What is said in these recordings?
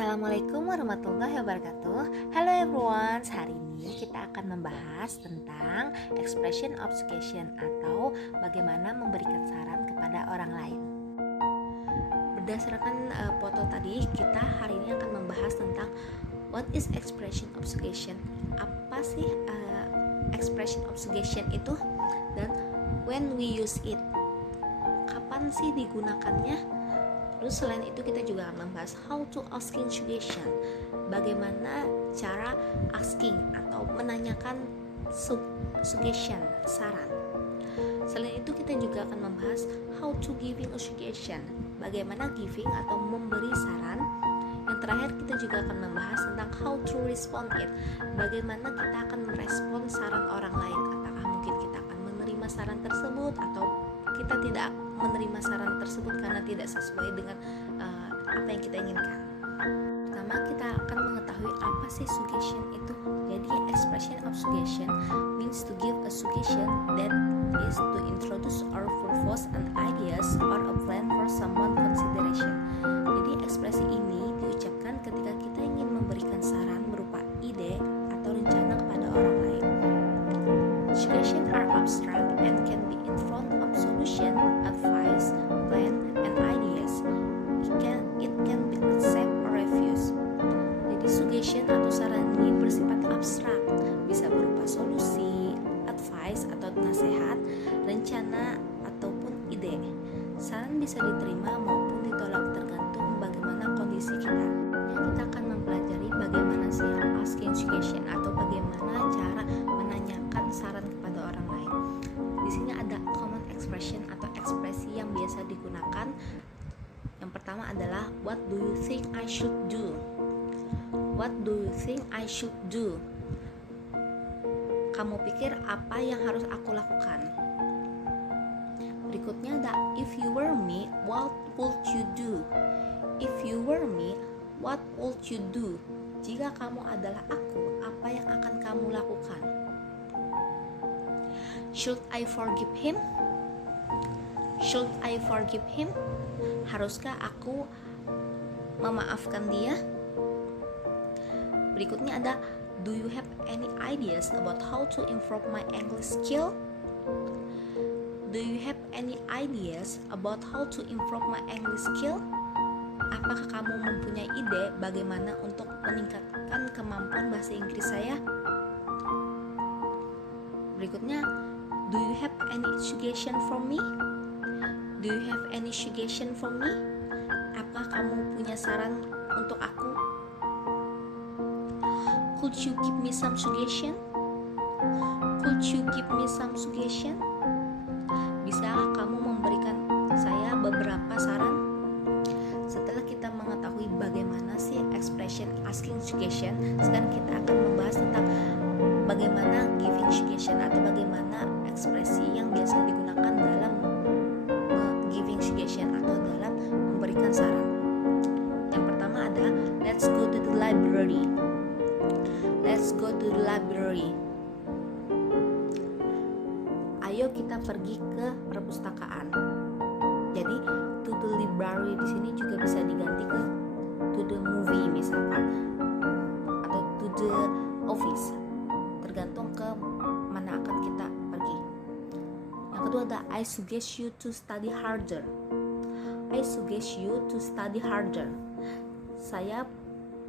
Assalamualaikum warahmatullahi wabarakatuh. Hello everyone, hari ini kita akan membahas tentang expression of suggestion atau bagaimana memberikan saran kepada orang lain. Berdasarkan foto tadi, kita hari ini akan membahas tentang what is expression of suggestion. Apa sih expression of suggestion itu, dan when we use it, kapan sih digunakannya. Terus selain itu kita juga akan membahas how to asking suggestion, bagaimana cara asking atau menanyakan suggestion, saran. Selain itu kita juga akan membahas how to giving a suggestion, bagaimana giving atau memberi saran. Yang terakhir kita juga akan membahas tentang how to respond it, bagaimana kita akan merespon saran orang lain. Apakah mungkin kita akan menerima saran tersebut atau kita tidak menerima saran tersebut karena tidak sesuai dengan apa yang kita inginkan. Pertama kita akan mengetahui apa sih suggestion itu. Jadi expression of suggestion means to give a suggestion that is to introduce or propose an ideas or a plan for someone consideration. Jadi ekspresi ini diucapkan ketika kita ingin memberikan saran berupa ide atau rencana kepada orang lain. Suggestions are abstract and can be in front of solution, advice, plan, and ideas. It can be accept or refuse. Jadi suggestion atau saran ini bersifat abstrak, bisa berupa solusi, advice atau nasihat, rencana ataupun ide. Saran bisa diterima maupun ditolak tergantung bagaimana kondisi kita. Kita akan mempelajari bagaimana sih asking suggestion atau bagaimana cara menanyakan saran kepada orang lain. Di sini ada common expression atau ekspresi yang biasa digunakan. Yang pertama adalah what do you think I should do? What do you think I should do? Kamu pikir apa yang harus aku lakukan? Berikutnya ada if you were me, what would you do? If you were me, what would you do? Jika kamu adalah aku, apa yang akan kamu lakukan? Should I forgive him? Should I forgive him? Haruskah aku memaafkan dia? Berikutnya ada do you have any ideas about how to improve my English skill? Do you have any ideas about how to improve my English skill? Apakah kamu mempunyai ide bagaimana untuk meningkatkan kemampuan bahasa Inggris saya? Berikutnya, do you have any suggestion for me? Do you have any suggestion for me? Apakah kamu punya saran untuk aku? Could you give me some suggestion? Could you give me some suggestion? Bisakah kamu memberikan saya beberapa saran? Setelah kita mengetahui bagaimana sih expression asking suggestion, sekarang kita akan membahas tentang bagaimana giving suggestion atau bagaimana ekspresi yang biasa digunakan dalam giving suggestion atau dalam memberikan saran. Yang pertama ada let's go to the library. Let's go to the library. Ayo kita pergi ke perpustakaan. Jadi to the library di sini juga bisa diganti ke to the movie misalkan, atau to the office, tergantung ke mana akan kita pergi. Yang kedua ada I suggest you to study harder. I suggest you to study harder. Saya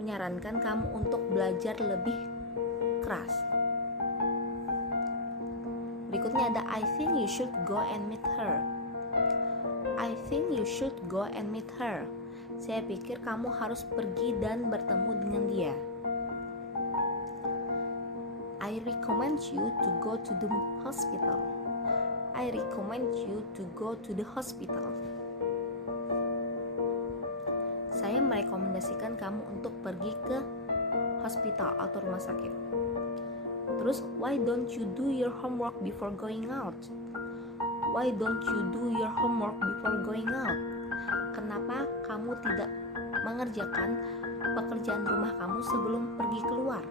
menyarankan kamu untuk belajar lebih keras. Berikutnya ada I think you should go and meet her. I think you should go and meet her. Saya pikir kamu harus pergi dan bertemu dengan dia. I recommend you to go to the hospital. I recommend you to go to the hospital. Saya merekomendasikan kamu untuk pergi ke hospital atau rumah sakit. Terus, why don't you do your homework before going out? Why don't you do your homework before going out? Kenapa kamu tidak mengerjakan pekerjaan rumah kamu sebelum pergi keluar?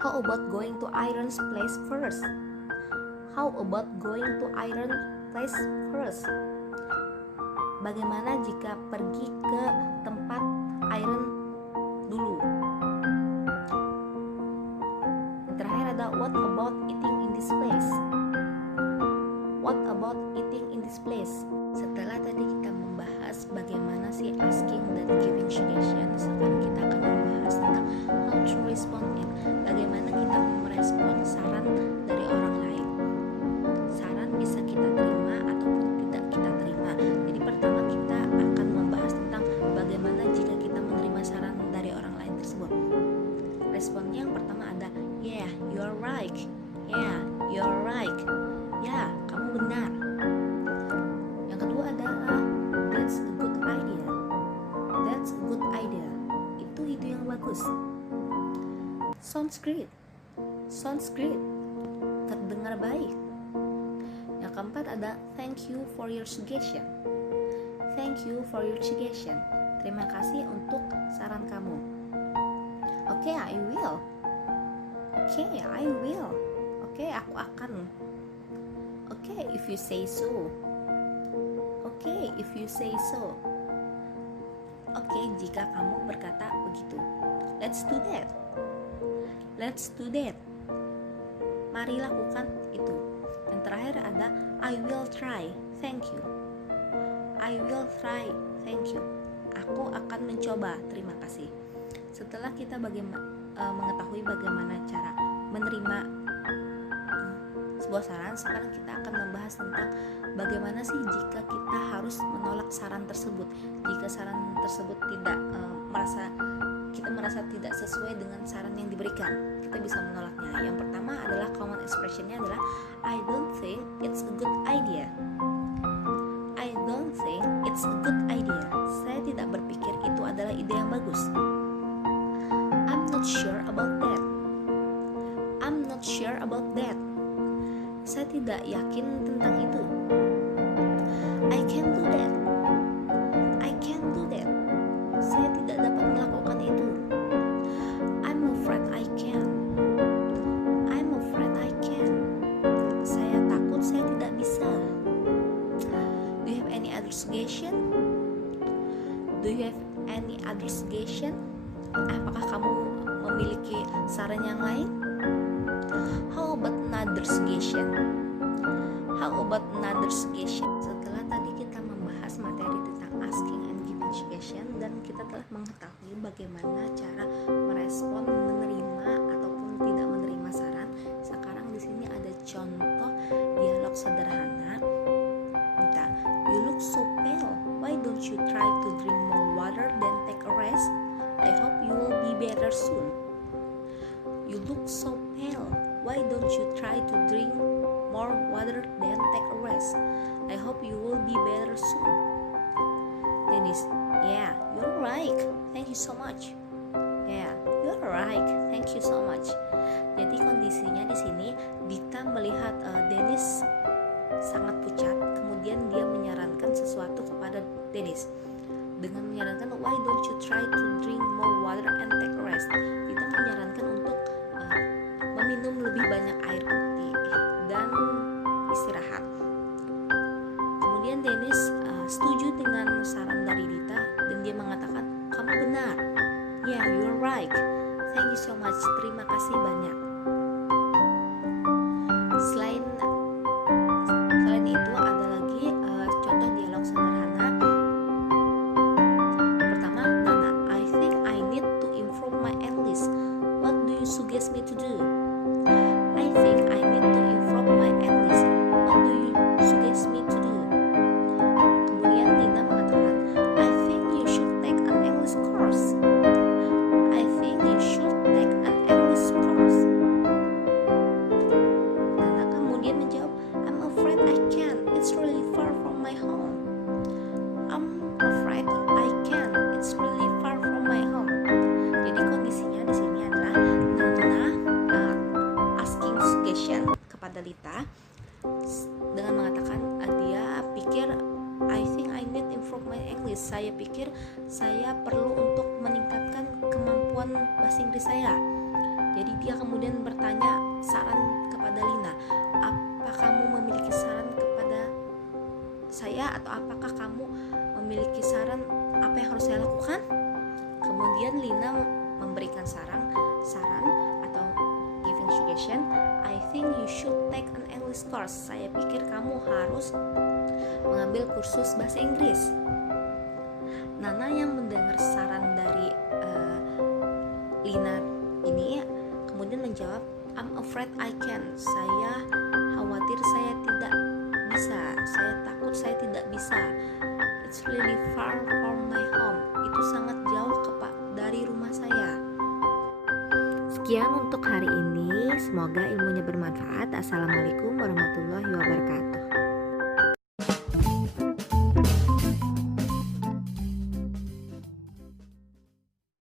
How about going to Iron's place first? How about going to Iron's place first? bagaimana jika pergi ke tempat iron dulu. Yang terakhir ada what about eating in this place? What about eating in this place? Setelah tadi kita membahas bagaimana sih asking dan giving suggestion, sekarang kita akan membahas tentang how to respond it. Bagaimana kita merespon saran dari orang lain. Saran bisa kita terima ataupun tidak kita terima. Jadi pertama kita akan membahas tentang bagaimana jika kita menerima saran dari orang lain tersebut. Responnya yang pertama ada yeah, you're right. Yeah, you're right. Ya, kamu benar. Yang kedua adalah that's a good idea. That's a good idea. Itu ide yang bagus. Sounds great. Sounds great. Terdengar baik. Yang keempat ada thank you for your suggestion. Thank you for your suggestion. Terima kasih untuk saran kamu. Okay, I will. Okay, I will. Okay, aku akan. Okay, if you say so. Okay, if you say so. Okay, jika kamu berkata begitu. Let's do that. Let's do that. Mari lakukan itu. Yang terakhir ada I will try. Thank you. I will try. Thank you. Aku akan mencoba. Terima kasih. Setelah kita mengetahui bagaimana cara menerima sebuah saran, sekarang kita akan membahas tentang bagaimana sih jika kita harus menolak saran tersebut. Jika saran tersebut kita merasa tidak sesuai dengan saran yang diberikan, kita bisa menolaknya. Yang pertama adalah common expressionnya adalah I don't think it's a good idea. I don't think it's a good idea. Saya tidak berpikir itu adalah ide yang bagus. I'm not sure about that. I'm not sure about that. Saya tidak yakin tentang itu. I can't do that. I can't do that. Saya tidak dapat melakukan itu. I'm afraid I can. I'm afraid I can. Saya takut saya tidak bisa. Do you have any other suggestion? Do you have any other suggestion? Apakah kamu memiliki saran yang lain? How about another suggestion? How about another suggestion? Setelah tadi kita membahas materi tentang asking and giving suggestion, dan kita telah mengetahui bagaimana cara merespon, menerima ataupun tidak menerima saran. Sekarang di sini ada contoh dialog sederhana. Dita, you look so pale. Why don't you try to drink more water than take a rest? I hope you will be better soon. You look so pale. Why don't you try to drink more water than take a rest? I hope you will be better soon. Dennis, yeah, you're right. Thank you so much. Yeah, you're right. Thank you so much. Jadi kondisinya di sini Dita melihat Dennis sangat pucat, kemudian dia menyarankan sesuatu kepada Dennis dengan menyarankan why don't you try to drink more water and take a rest. Dita menyarankan untuk meminum lebih banyak air putih dan istirahat. Kemudian Dennis setuju dengan saran dari Dita dan dia mengatakan kamu benar. Yeah, you're right. Thank you so much. Terima kasih banyak. Selain itu ada lagi contoh dialog sederhana. Pertama, Nana, I think I need to improve my English. What do you suggest me to do? I think I need to improve my English. What do you suggest me to do? Kemudian Nina mengatakan, I think you should take an English course. I think you should take an English course. Nana kemudian menjawab, I'm afraid I can't. It's really far from my home. I'm afraid I can't. It's really far from my home. Jadi kondisinya di sini adalah Nana asking suggestion kepada Lita dengan mengatakan dia pikir I think I need improve my English. Saya pikir saya perlu untuk meningkatkan kemampuan bahasa Inggris saya. Jadi dia kemudian bertanya saran kepada Lina, apa kamu memiliki saran kepada saya atau apakah kamu memiliki saran apa yang harus saya lakukan. Kemudian Lina memberikan saran atau giving suggestion. I think you should take an English course. Saya pikir kamu harus mengambil kursus bahasa Inggris. Nana yang mendengar saran dari Lina ini kemudian menjawab, I'm afraid I can. Saya khawatir saya tidak bisa. Saya takut saya tidak bisa. It's really far from my home. Itu sangat jauh dari rumah saya. Sekian untuk hari ini. Semoga ilmunya bermanfaat. Assalamualaikum warahmatullahi wabarakatuh.